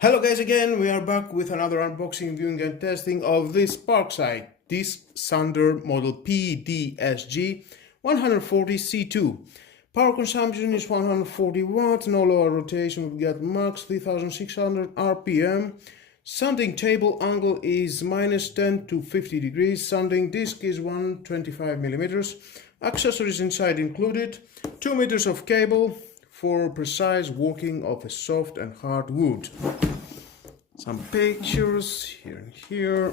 Hello guys, again we are back with another unboxing, viewing and testing of this Parkside disc sander model PTSG 140C2. Power consumption is 140 watts, no lower rotation, we've got max 3600 RPM. Sanding table angle is -10 to 50 degrees. Sanding disc is 125 millimeters. Accessories inside included 2 meters of cable for precise working of a soft and hard wood. Some pictures here and here.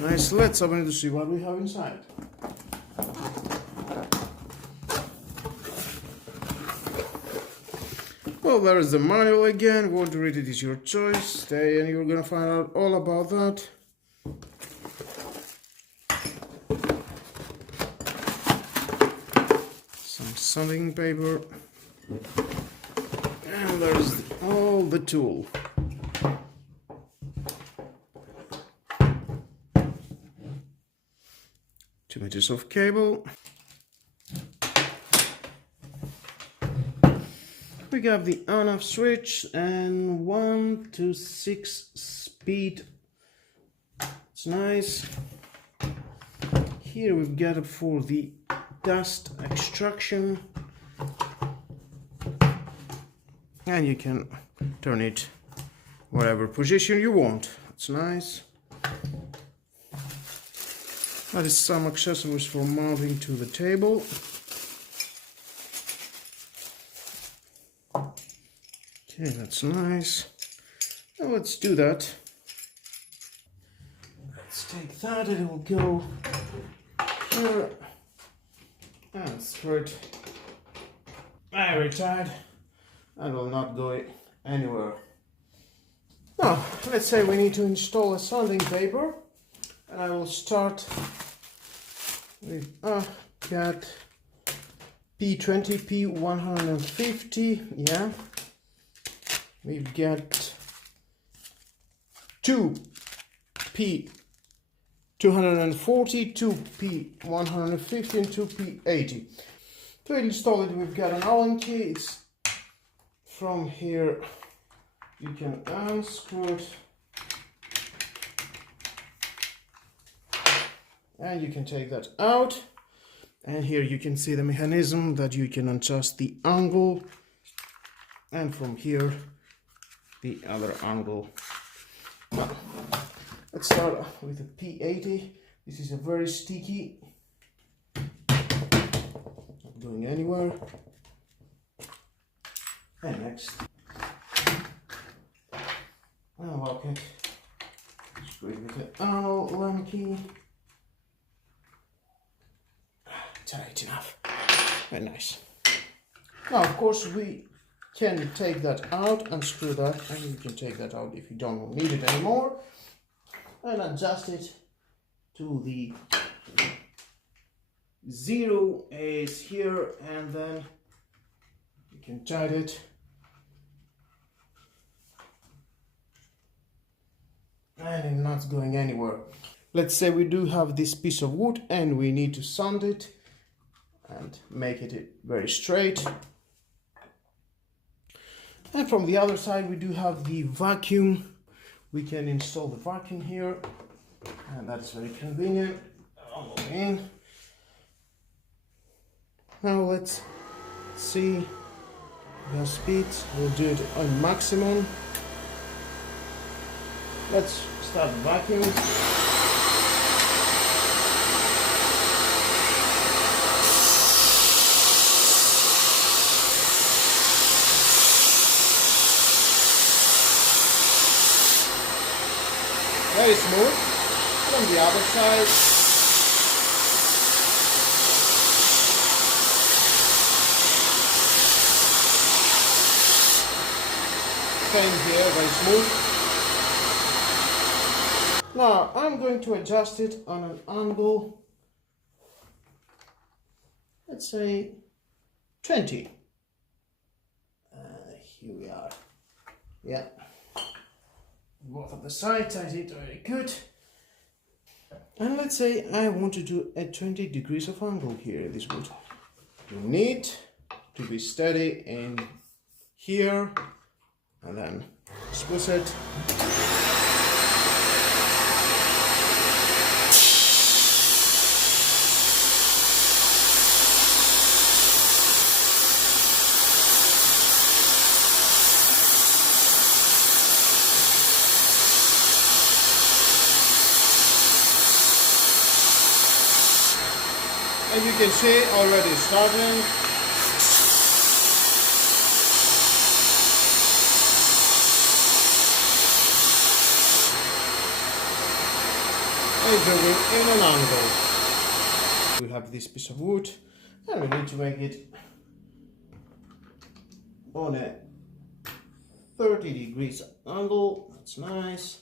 Nice, let's open it to see what we have inside. Well, there is the manual again. Want to read it is your choice. Stay and you're gonna find out all about that. Some sanding paper. And there's all the tool. Two meters of cable. We got the on-off switch and 1 to 6 speed. It's nice. Here we've got it for the dust extraction. And you can turn it whatever position you want. It's nice. That is some accessories for mounting to the table. Okay, that's nice. Now let's do that. Let's take that and it will go here and screw it very tight. I will not go anywhere. Now, let's say we need to install a sanding paper, and I will start with got P20, P150, yeah. We've got 2 P240, 2 P150, and 2 P80. To install it, we've got an Allen key. It's from here. You can unscrew it and you can take that out, and here you can see the mechanism that you can adjust the angle, and from here the other angle. Now, let's start with the P80. This is a very sticky, not going anywhere. And next, unlock it, screw it with the Allen key. Tight enough, very nice. Now, of course, we can take that out and screw that, and you can take that out if you don't need it anymore, and adjust it to the 0 is here, and then you can tighten it. And it's not going anywhere. Let's say we do have this piece of wood and we need to sand it and make it very straight. And from the other side we do have the vacuum. We can install the vacuum here, and that's very convenient. In. Now let's see the speed. We'll do it on maximum. Let's start the vacuum. Very smooth. From the other side. Same here, very smooth. Now I'm going to adjust it on an angle, let's say 20. Here we are. Yeah. Both of the sides I did very good. And let's say I want to do a 20 degrees of angle here. This would you need to be steady in here, and then squish it. And you can see already starting. And going in an angle. We have this piece of wood, and we need to make it on a 30 degrees angle. That's nice.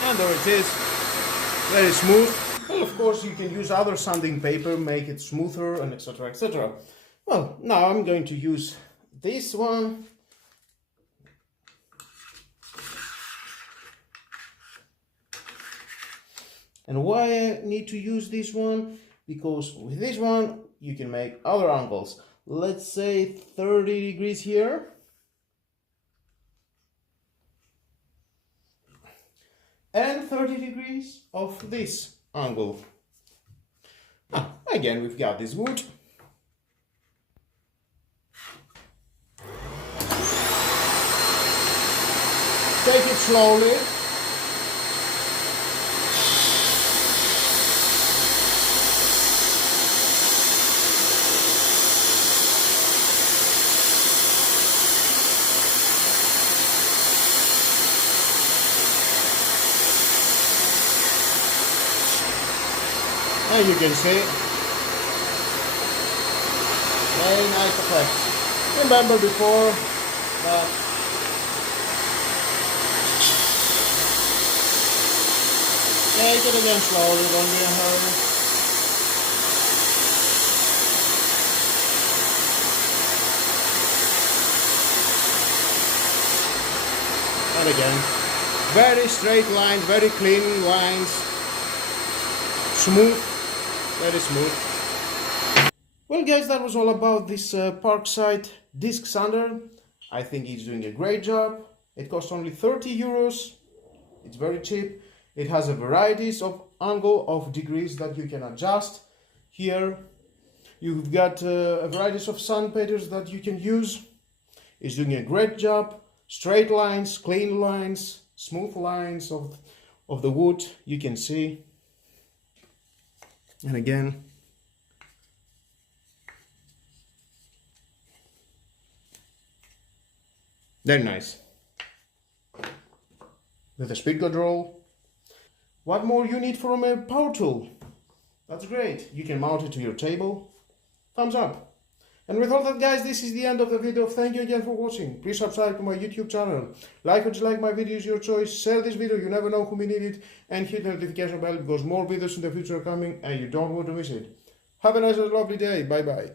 And there it is, very smooth. Well, of course, you can use other sanding paper, make it smoother, and etc. etc. Well, now I'm going to use this one. And why I need to use this one? Because with this one, you can make other angles. Let's say 30 degrees here. And 30 degrees of this angle. Again, we've got this wood. Take it slowly. And you can see, very nice effects. Remember before that take it again slowly, don't be in a hurry. And again, very straight lines, very clean lines, smooth. Very smooth. Well guys, that was all about this Parkside disc sander. I think he's doing a great job. It costs only 30 euros. It's very cheap. It has a varieties of angle of degrees that you can adjust. Here you've got a varieties of sandpapers that you can use. It's doing a great job. Straight lines, clean lines, smooth lines of the wood, you can see. And again, very nice. With a speed control. What more you need from a power tool? That's great. You can mount it to your table. Thumbs up. And with all that guys, this is the end of the video. Thank you again for watching. Please subscribe to my YouTube channel. Like or dislike my videos, your choice. Share this video, you never know who may need it. And hit the notification bell because more videos in the future are coming and you don't want to miss it. Have a nice and lovely day. Bye bye.